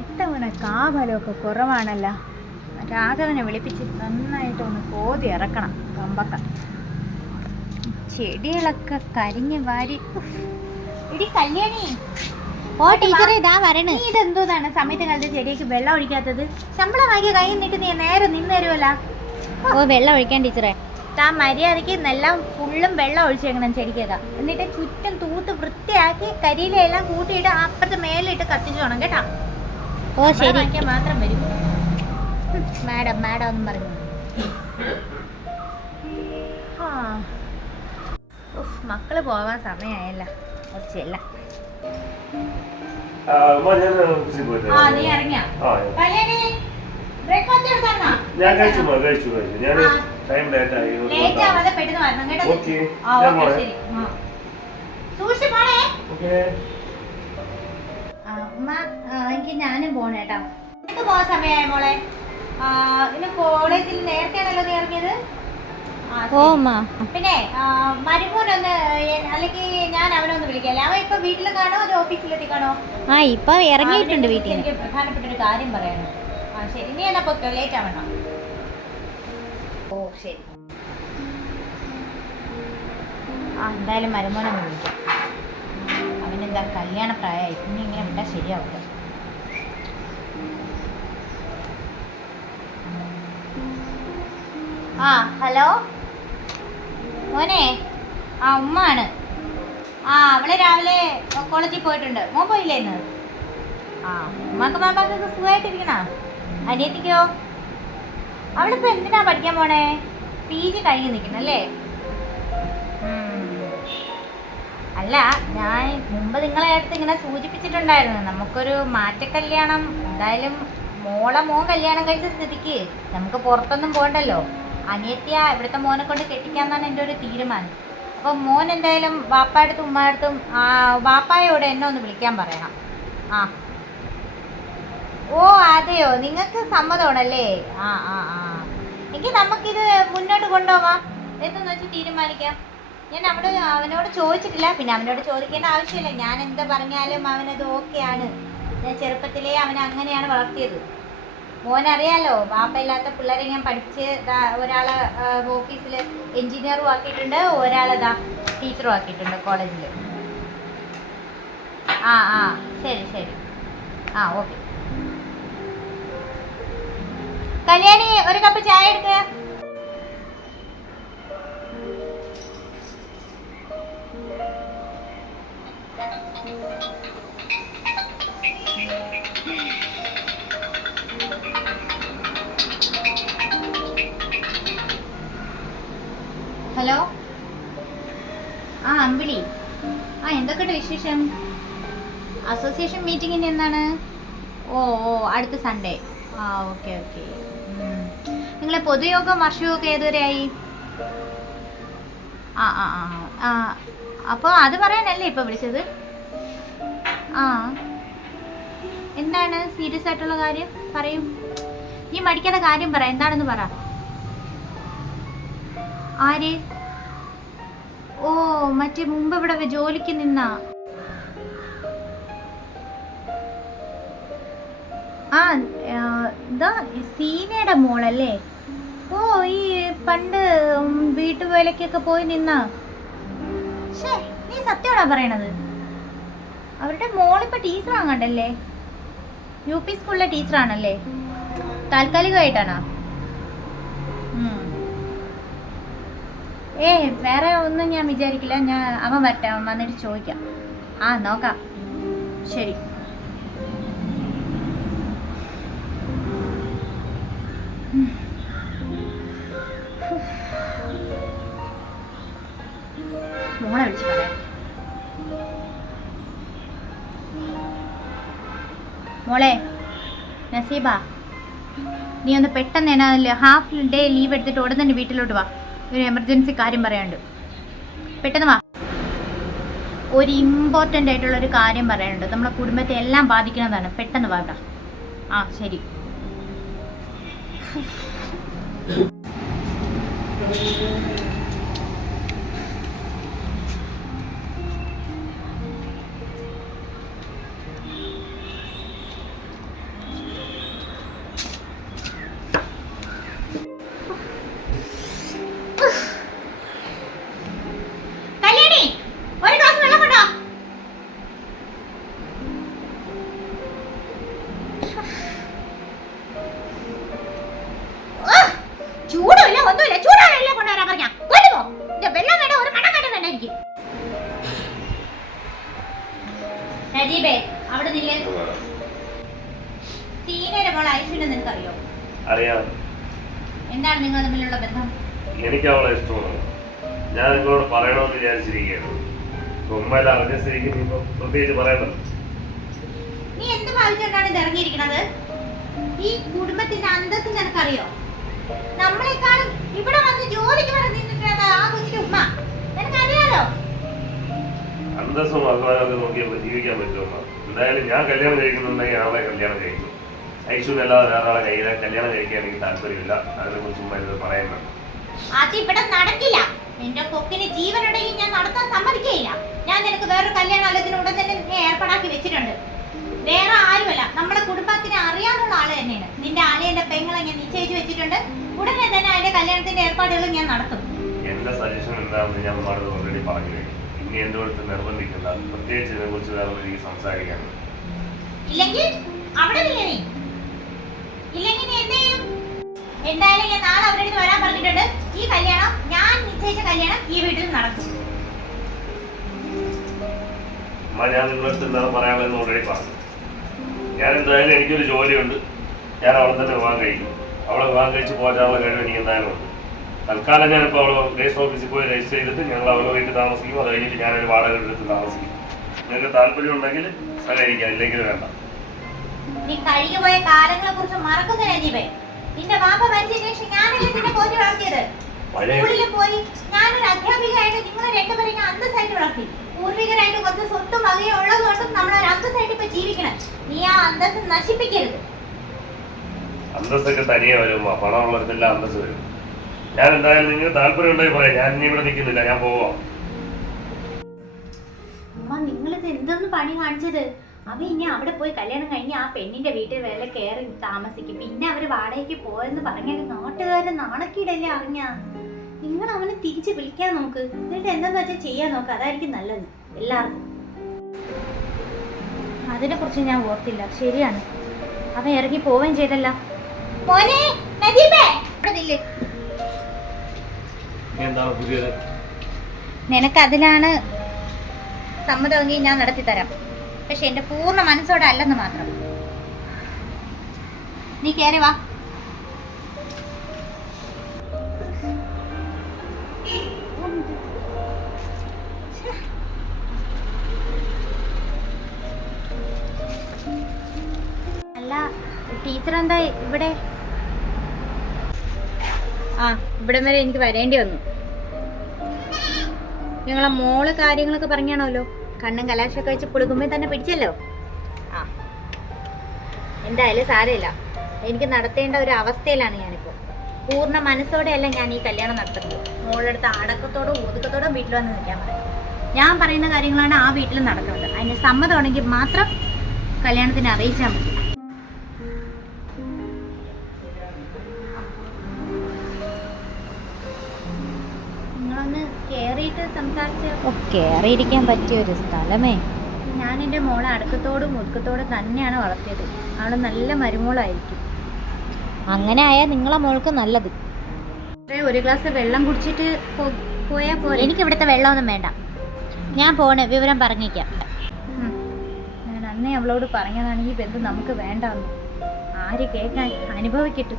ഇത്തവണ കാബലമൊക്കെ കുറവാണല്ലോ. രാഘവനെ വിളിപ്പിച്ച് നന്നായിട്ട് ഒന്ന് കോതി ഇറക്കണം കമ്പക്ക. ചെടികളൊക്കെ കരിഞ്ഞ് വാരി. ഇടി കല്യാണി. ഓ ടീച്ചറെ ഇതാ വരണേ. നീ ഇതെന്തോന്നാണ് സമയത്ത് കാലത്ത് ചെടിക്ക് വെള്ളം ഒഴിക്കാത്തത്? ശമ്പളം വാങ്ങിയ കൈ നിന്നിട്ട് നീ നേരെ നിന്ന് തരുമല്ല ഓ വെള്ളം ഒഴിക്കാൻ ടീച്ചറെ. താ മര്യാദയ്ക്ക് എല്ലാം ഫുള്ളും വെള്ളം ഒഴിച്ചേക്കണം ചെടിക്കൊക്കെ എന്നിട്ട് ചുറ്റും തൂത്ത് വൃത്തിയാക്കി കരിയിലെല്ലാം കൂട്ടിയിട്ട് അപ്പുറത്ത് മേലിട്ട് കത്തിച്ചു വേണം കേട്ടാ. ഓ ശരി. മാത്രം വരും. മാഡം മാഡം ഒന്നും പറഞ്ഞു. മക്കൾ പോവാൻ സമയമായല്ല കുറച്ചല്ല ഞാൻ കഴിച്ചു? കഴിച്ചു കഴിച്ചു ഞാൻ. ടൈം ലേറ്റ് ആയി ഓക്കേ. ഞാൻ പോണേ. ഓക്കേ. എനിക്ക് ഞാനും പോണേട്ടാ എനിക്ക് പോകാൻ സമയമായ മോളെ? ഇന്ന് കോളേജിൽ നേരത്തെയാണല്ലോ നീ ഇറങ്ങിയത്? ഓ പിന്നെ മരുമോനൊന്ന് അല്ലെങ്കിൽ ഞാൻ അവനൊന്ന് വിളിക്കാം. അവൻ ഇപ്പൊ വീട്ടിൽ കാണോ അതോ ഓഫീസിലെത്തി കാണോ ആ ഇപ്പൊ ഇറങ്ങിയിട്ടുണ്ട് വീട്ടിൽ എനിക്ക് പ്രധാനപ്പെട്ട ഒരു കാര്യം പറയണം ആ ശരി. നീ എന്നാ പൊക്കോ? ലേറ്റ് ആവണം? ഓ ശരി. ആ എന്തായാലും മരുമോനെ വിളിക്കാം. അവനെന്താ കല്യാണ പ്രായമായി. ഇനി ഇങ്ങനെ വിട്ടാൽ ശരിയാവില്ല ആ ഹലോ? മോനെ ആ ഉമ്മാണ്. ആ അവളെ രാവിലെ കോളേജിൽ പോയിട്ടുണ്ട്. മോൻ പോയില്ലേ ഇന്ന്? ആ ഉമ്മാക്ക് മാമാക്കൊക്കെ സുഖമായിട്ടിരിക്കണ. അനിയത്തിക്കോ? അവളിപ്പോ എന്തിനാ പഠിക്കാൻ പോണേ? പി ജി കഴിഞ്ഞ് നിൽക്കുന്നല്ലേ അല്ല? ഞാൻ മുമ്പ് നിങ്ങളെ അടുത്ത് ഇങ്ങനെ സൂചിപ്പിച്ചിട്ടുണ്ടായിരുന്നു. നമുക്കൊരു മാറ്റ കല്യാണം എന്തായാലും മോളെ മോൻ കല്യാണം കഴിച്ച സ്ഥിതിക്ക് നമുക്ക് പുറത്തൊന്നും പോകണ്ടല്ലോ. അനിയത്തിയ ഇവിടുത്തെ മോനെ കൊണ്ട് കെട്ടിക്കാന്നാണ് എന്റെ ഒരു തീരുമാനം. അപ്പം മോൻ എന്തായാലും വാപ്പായടുത്തും ഉമ്മായടുത്തും വാപ്പായോട് എന്നെ ഒന്ന് വിളിക്കാൻ പറയണം. ആ. ഓ അതെയോ? നിങ്ങൾക്ക് സമ്മതമാണല്ലേ? ആ ആ ആ. എങ്കിൽ നമുക്കിത് മുന്നോട്ട് കൊണ്ടുപോവാം. എന്തെന്ന് വെച്ച് തീരുമാനിക്കാം. ഞാൻ അവിടെ അവനോട് ചോദിച്ചിട്ടില്ല. പിന്നെ അവനോട് ചോദിക്കേണ്ട ആവശ്യമില്ല. ഞാൻ എന്താ പറഞ്ഞാലും അവനത് ഓക്കെയാണ്. ഞാൻ ചെറുപ്പത്തിലേ അവനെ അങ്ങനെയാണ് വളർത്തിയത്. മോനറിയാലോ ഇല്ലാത്ത പിള്ളേരെ ഞാൻ പഠിച്ച് ഒരാളെ ഓഫീസിൽ എൻജിനീയറും ആക്കിയിട്ടുണ്ട് ഒരാളെ ദാ ടീച്ചറും ആക്കിയിട്ടുണ്ട് കോളേജിൽ ആ ആ ശരി ശരി. ആ ഓക്കെ. കല്യാണി ഒരു കപ്പ് ചായ എടുക്കുക ഹലോ? ആ അമ്പിളി. ആ എന്തൊക്കെയുണ്ട് വിശേഷം? അസോസിയേഷൻ മീറ്റിങ്ങിന് എന്നാണ് ഓ ഓ അടുത്ത സൺഡേ. ആ ഓക്കെ ഓക്കെ. നിങ്ങളെ പൊതുയോഗം വർഷയോഗം ഏതുവരെയായി? ആ ആ ആ ആ. അപ്പോൾ അത് പറയാനല്ലേ ഇപ്പോൾ വിളിച്ചത്? ആ. എന്താണ്? സീരിയസ് ആയിട്ടുള്ള കാര്യം? പറയൂ. നീ മടിക്കാത്ത കാര്യം പറ. എന്താണെന്ന് പറ. ആര്? ഓ മറ്റേ മുമ്പ് ഇവിടെ ജോലിക്ക് നിന്ന. ആ ഇതാ സീനയുടെ മോളല്ലേ? ഓ ഈ പണ്ട് വീട്ടുവേലയ്ക്കൊക്കെ പോയി നിന്ന. ഷേ നീ സത്യമാണോ പറയണത്? അവരുടെ മോളിപ്പോ ടീച്ചർ ആങ്ങണ്ടല്ലേ യു പി സ്കൂളിലെ ടീച്ചറാണല്ലേ? താൽക്കാലികമായിട്ടാണോ? ഏ വേറെ ഒന്നും ഞാൻ വിചാരിക്കില്ല. ഞാൻ അവൻ വരട്ടെ അവൻ വന്നിട്ട് ചോദിക്കാം. ആ നോക്കാം. ശരി. മോളെ നസീബ നീ ഒന്ന് പെട്ടെന്ന് എന്നാ ഹാഫ് ഡേ ലീവ് എടുത്തിട്ട് ഉടൻ തന്നെ വീട്ടിലോട്ട് വാ. ഒരു എമർജൻസി കാര്യം പറയാനുണ്ട്. പെട്ടെന്ന് വാ. ഒരു ഇമ്പോർട്ടന്റ് ആയിട്ടുള്ള ഒരു കാര്യം പറയാനുണ്ട്. നമ്മളെ കുടുംബത്തെ എല്ലാം ബാധിക്കുന്നതാണ് പെട്ടെന്ന് വാ ആ ശരി. കല്യാണി ചൂടുമില്ല ഒന്നുമില്ല. ചൂടാവില്ല കൊണ്ടുവരാൻ പറഞ്ഞാ. കൊണ്ടുപോ ഇത് വെള്ളം വേണ്ട ഒരു മണം വേണ്ട വേണ്ട എനിക്ക്. നജീബേ അവിടെ നില്ലേ. സീനയുടെ മോൾ ഐശ്വര്യ നിനക്കറിയോ? അറിയാം. എന്താണ് നിങ്ങൾ തമ്മിലുള്ള ബന്ധം? എനിക്ക് അവളെ ഇഷ്ടമാണ്. ഞാൻ നിങ്ങളോട് പറയണമെന്ന് വിചാരിച്ചിരിക്കുകയാണ്. ഉമ്മയിൽ അറിഞ്ഞ സ്ഥിതിക്ക് പ്രത്യേകിച്ച് പറയണം നീ എന്ത് ഭാവിച്ചുകൊണ്ടാണ് ഇത് ഇറങ്ങിയിരിക്കുന്നത് ഈ കുടുംബത്തിന്റെ അന്തസ്സ് നിനക്കറിയോ? നമ്മളെക്കാളും ഇവിടെ വന്ന് ജോലിക്ക് വരെ നിന്നിട്ടാണ് ആ കൊച്ചിന്റെ ഉമ്മ. നിനക്കറിയാലോ? അന്തസ്സും അഭിമാനമൊക്കെ നോക്കിയപ്പോൾ ജീവിക്കാൻ പറ്റുമോ എന്തായാലും ഞാൻ കല്യാണം കഴിക്കുന്നുണ്ടെങ്കിൽ ആളെ കല്യാണം കഴിക്കും. ഐശ്വര്യ അല്ലാതെ വേറെ ആളെ കയ്യിലെ. കല്യാണം കഴിക്കാൻ എനിക്ക് താല്പര്യമില്ല. അതിനെ കുറിച്ച് ഇത് പറയാൻ വേണ്ട ഇവിടെ നടക്കില്ല. നിന്റെ കൊക്കിന് ജീവനുണ്ടെങ്കിൽ ഞാൻ നടത്താൻ സമ്മതിക്കുകയില്ല. ഞാൻ നിനക്ക് വേറൊരു കല്യാണം അല്ലെങ്കിൽ ഉടൻ തന്നെ ഏർപ്പാടാക്കി വെച്ചിട്ടുണ്ട്. വേറെ ആരുമല്ല. നമ്മുടെ കുടുംബത്തിന് അറിയാനുള്ള ആൾ തന്നെയാണ്. നിന്റെ ആലയന്റെ പെങ്ങളെ ഞാൻ നിശ്ചയിച്ചു വെച്ചിട്ടുണ്ട്. ഉടനെ തന്നെ അതിന്റെ കല്യാണത്തിന്റെ ഏർപ്പാടുകൾ ഞാൻ നടത്തും. എന്റെ സജഷൻ എന്താണെന്ന് ഞാൻ ഓൾറെഡി പറഞ്ഞു ഇനി എന്റെ അടുത്ത് നിർബന്ധിക്കണ്ട. പ്രത്യേകിച്ച് ഇതിനെ കുറിച്ച് വേറെ എനിക്ക് സംസാരിക്കാനുണ്ട് ഇല്ലെങ്കിൽ അവിടെ നില്ലേ നീ. ഇല്ലെങ്കിൽ നീ എന്ത് ചെയ്യും? എന്തായാലും ഞാൻ നാളെ അവരുടെ അടുത്ത് വരാൻ പറഞ്ഞിട്ടുണ്ട്. ഈ കല്യാണം ഞാൻ നിശ്ചയിച്ച കല്യാണം ഈ വീട്ടിൽ നടക്കും. അമ്മ ഞാൻ നിങ്ങളുടെ അടുത്ത് എന്താണ് പറയാനുള്ളതെന്ന് ഓൾറെഡി പറഞ്ഞു. ഞാൻ എന്തായാലും എനിക്കൊരു ജോലിയുണ്ട്. ഞാൻ അവളെ തന്നെ വിവാഹം കഴിക്കും. അവളെ വിവാഹം കഴിച്ച് പോരാനുള്ള കഴിവ് എനിക്ക് എന്തായാലും ഉണ്ട്. തൽക്കാലം ഞാനിപ്പോൾ അവളെ രജിസ്റ്റർ ഓഫീസിൽ പോയി രജിസ്റ്റർ ചെയ്തിട്ട് ഞങ്ങൾ അവളെ വീട്ടിൽ താമസിക്കും. അത് കഴിഞ്ഞിട്ട് ഞാനൊരു വാടക എടുത്ത് താമസിക്കും. നിങ്ങൾക്ക് താല്പര്യം ഉണ്ടെങ്കിൽ സഹകരിക്കാം ഇല്ലെങ്കിൽ വേണ്ട. നീ കഴിഞ്ഞുപോയ കാലങ്ങളെ കുറിച്ച് മറക്കുന്ന നിന്റെ വാപ്പ മരിച്ചതിന് ശേഷം ഞാനല്ലേ നിന്നെ പോറ്റി വളർത്തിയത്? സ്കൂളിൽ പോയി ഞാനൊരു അധ്യാപികയായിട്ട് നിങ്ങളെ രണ്ടുപേരെ ഞാൻ അന്തസ്സായിട്ട് വളർത്തി. പൂർവികരായിട്ട് കുറച്ച് സ്വത്തും വകയും ഉള്ളത് കൊണ്ടും നമ്മളൊരു അന്തസ്സായിട്ട് ഇപ്പൊ ജീവിക്കണം നീ ആ അന്തസ് നശിപ്പിക്കരുത്. അന്തസ്സൊക്കെ തനിയെ വരും പണം ഉള്ളിടത്തെല്ലാം അന്തസ്സ് വരും ഞാൻ എന്തായാലും നിങ്ങൾ താല്പര്യം ഉണ്ടായി പറയാം. ഞാൻ ഇനി ഇവിടെ നിൽക്കുന്നില്ല. ഞാൻ പോവാം. അമ്മ നിങ്ങളിത് എന്തൊന്ന് പണി കാണിച്ചത്? അവ ഇനി അവിടെ പോയി കല്യാണം കഴിഞ്ഞ് ആ പെണ്ണിന്റെ വീട്ടിൽ വേറെ കയറി താമസിക്കും. പിന്നെ അവർ വാടകയ്ക്ക് പോയെന്ന് പറഞ്ഞാൽ നാട്ടുകാരെ നാണക്കീടല്ലേ അറിഞ്ഞ? നിങ്ങൾ അവനെ തിരിച്ച് വിളിക്കാൻ നോക്ക്. എന്നിട്ട് എന്താന്ന് വെച്ചാൽ ചെയ്യാൻ നോക്ക്. അതായിരിക്കും നല്ലത്. എല്ലാവർക്കും. അതിനെ കുറിച്ച് ഞാൻ ഓർത്തില്ല. ശരിയാണ്. അവൻ ഇറങ്ങി പോവുകയും ചെയ്തല്ല. മോനെ നിനക്ക് അതിലാണ് സമ്മതമെങ്കിൽ ഞാൻ നടത്തി തരാം പക്ഷെ എന്റെ പൂർണ മനസ്സോടെ അല്ലെന്ന് മാത്രം. നീ കയറി വാ. ടീച്ചർ എന്താ ഇവിടെ? ആ ഇവിടെ വരെ എനിക്ക് വരേണ്ടി വന്നു. നിങ്ങളെ മോൾ കാര്യങ്ങളൊക്കെ പറഞ്ഞാണല്ലോ. കണ്ണും കലാശമൊക്കെ വെച്ച് പുളുകുമ്പോൾ തന്നെ പിടിച്ചല്ലോ. ആ. എന്തായാലും സാരമില്ല. എനിക്ക് നടത്തേണ്ട ഒരു അവസ്ഥയിലാണ് ഞാനിപ്പോൾ പൂർണ മനസ്സോടെയല്ല ഞാൻ ഈ കല്യാണം നടത്തുന്നത്. മോളുടെ അടുത്ത് അടക്കത്തോടും ഒതുക്കത്തോടും വീട്ടിൽ വന്ന് നിൽക്കാൻ പറയും. ഞാൻ പറയുന്ന കാര്യങ്ങളാണ് ആ വീട്ടിൽ നടക്കുന്നത്. അതിന് സമ്മതമാണെങ്കിൽ മാത്രം കല്യാണത്തിന് അറിയിച്ചാൽ മതി. കയറിയിരിക്കാൻ പറ്റിയ ഒരു സ്ഥലമേ. ഞാൻ എന്റെ മോളെ അടുക്കത്തോടും മുറുക്കത്തോടും തന്നെയാണ് വളർത്തിയത്. അവൾ നല്ല മരുമോളായിരിക്കും. അങ്ങനെ ആയാൽ നിങ്ങളെ മോൾക്ക് നല്ലത്. ഒരു ഗ്ലാസ് വെള്ളം കുടിച്ചിട്ട് പോയാൽ പോലെ എനിക്ക് ഇവിടുത്തെ വെള്ളമൊന്നും വേണ്ട. ഞാൻ പോണ് വിവരം പറഞ്ഞേക്കാം. ഞാൻ അന്നേ അവളോട് പറഞ്ഞതാണെങ്കിൽ ഈ ബന്ധം നമുക്ക് വേണ്ടാന്ന്. ആര് കേൾക്കാൻ അനുഭവിക്കട്ടെ.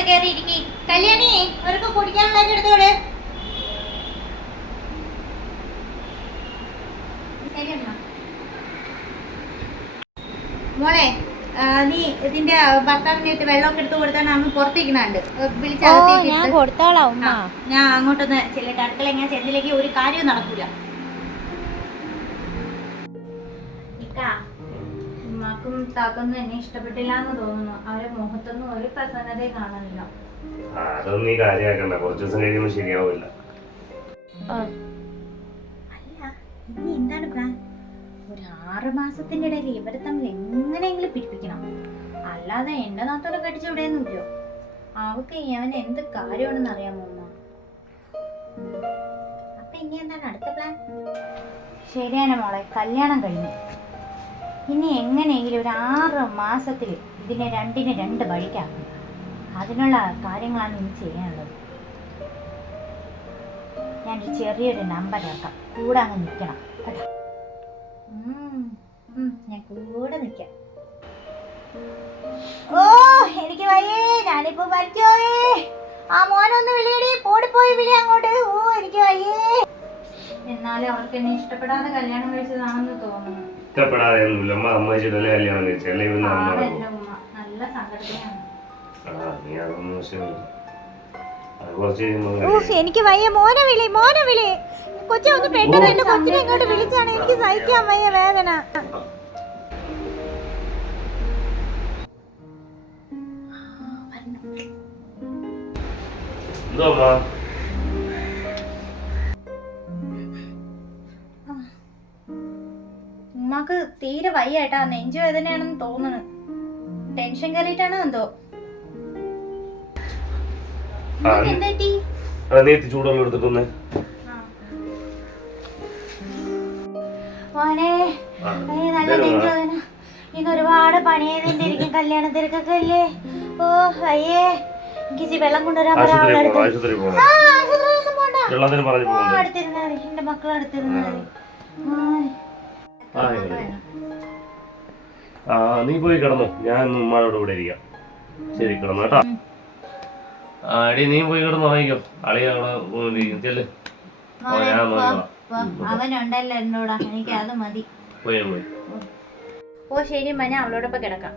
അങ്ങോട്ട് കയറി ഇരിക്കി. കല്യാണി അവർക്ക് കുടിക്കാനുള്ള എടുത്തോട്. മോളെ നീ ഇതിന്റെ ഭർത്താവിനെ വെള്ളമൊക്കെ എടുത്ത് കൊടുത്താണ് അമ്മ പുറത്തേക്കുന്നുണ്ട് വിളിച്ചാൽ ഞാൻ അങ്ങോട്ടൊന്ന് ചെല്ലട്ടെ അടുക്കള ഞാൻ ചെന്നിലേക്ക് ഒരു കാര്യവും നടക്കൂല. ഉമ്മാക്കും എന്നെ ഇഷ്ടപ്പെട്ടില്ല എന്ന് തോന്നുന്നു. അവരെ മുഖത്തൊന്നും ഒരു പ്രസന്നതയും കാണുന്നില്ല. ആ, അതൊന്നും നീ കാര്യമാക്കണ്ട. കുറച്ച് ദിവസം കഴിയുമ്പോൾ ശരിയാവില്ല. അല്ല ഇനി എന്താണ് പ്ലാൻ ഒരു ആറ് മാസത്തിന്റെ ഇടയിൽ ഇവരെ തമ്മിൽ എങ്ങനെയെങ്കിലും പിടിപ്പിക്കണം. അല്ലാതെ എന്റെ നാത്തോടെ കടിച്ചു വിടുന്നില്ലോ അവക്ക് അവൻ എന്ത് കാര്യമാണെന്ന് അറിയാമോ. അപ്പൊ ഇനി എന്താണ് അടുത്ത പ്ലാൻ ശരിയാണ് മോളെ. കല്യാണം കഴിഞ്ഞു. ഇനി എങ്ങനെയെങ്കിലും ഒരു ആറ് മാസത്തിൽ ഇതിനെ രണ്ടിനെ രണ്ട് വഴിക്കാക്കണം അതിനുള്ള കാര്യങ്ങളാണ് ഇനി ചെയ്യാനുള്ളത്. ഞാനൊരു ചെറിയൊരു നമ്പർ ആക്കാം. കൂടെ അങ്ങ് നിൽക്കണം. കേട്ടോ? ഞാൻ കൂടെ നിൽക്കാം. ഓ എനിക്ക് വയ്യേ. ഞാനിപ്പോ മരിച്ചോയേ ആ മോനൊന്ന് വിളിയടി. പോടിപ്പോയി വിളി അങ്ങോട്ട്. ഓ എനിക്ക് വയ്യേ. എന്നാലും അവർക്ക് എന്നെ ഇഷ്ടപ്പെടാതെ കല്യാണം കഴിച്ചതാണെന്ന് തോന്നുന്നു. ഇഷ്ടപ്പെടാതെ ഒന്നുമില്ല അമ്മ സമ്മതിച്ചിട്ടല്ലേ കല്യാണം കഴിച്ചു. അല്ലെ ഇവന്ന് അമ്മ ആ നീ അതൊന്നും വിഷയമില്ല അത് കുറച്ച് കഴിയുമ്പോൾ എനിക്ക് വയ്യ. മോനെ വിളി മോനെ വിളി. കൊച്ചു ഒന്ന് പെട്ടെന്ന് എന്റെ കൊച്ചിനെ ഇങ്ങോട്ട് വിളിച്ചാണ്. എനിക്ക് സഹിക്കാൻ വയ്യ വേദന. എന്തോ ഉമ്മാക്ക് തീരെ വയ്യാട്ടാ നെഞ്ചുവേദനയാണെന്ന് തോന്നുന്നു. ടെൻഷൻ കയറിയിട്ടാണോ എന്തോ? ആ എന്താ പറ്റി? ആ, നീ എത്തി ചൂടുവെള്ളം എടുത്തിട്ടൊന്ന്. മോനെ നല്ല നെഞ്ചുവേദന ഇന്ന് ഒരുപാട് പണി ചെയ്തിട്ടിരിക്കും കല്യാണ തിരക്കൊക്കെ അല്ലേ? ഓ അയ്യേ. എനിക്ക് വെള്ളം കൊണ്ടുവരാൻ പറയാം അടുത്തിരുന്നാ എന്റെ മതി. ആ, ആ നീ പോയി കിടന്നു. ഞാൻ ഉമ്മാനോട് കൂടെ ഇരിക്കാം. ശരി കിടന്നു കേട്ടാ. ആ എടി നീ പോയി കിടന്നു വാങ്ങിക്കോ അളി അവിടെ ചെല്ല് ഞാൻ അവനുണ്ടല്ലോ എന്നോടാ. എനിക്ക് അത് മതി. പോയി പോയി. ഓ ശരി മന അവളോടൊപ്പം കിടക്കാം.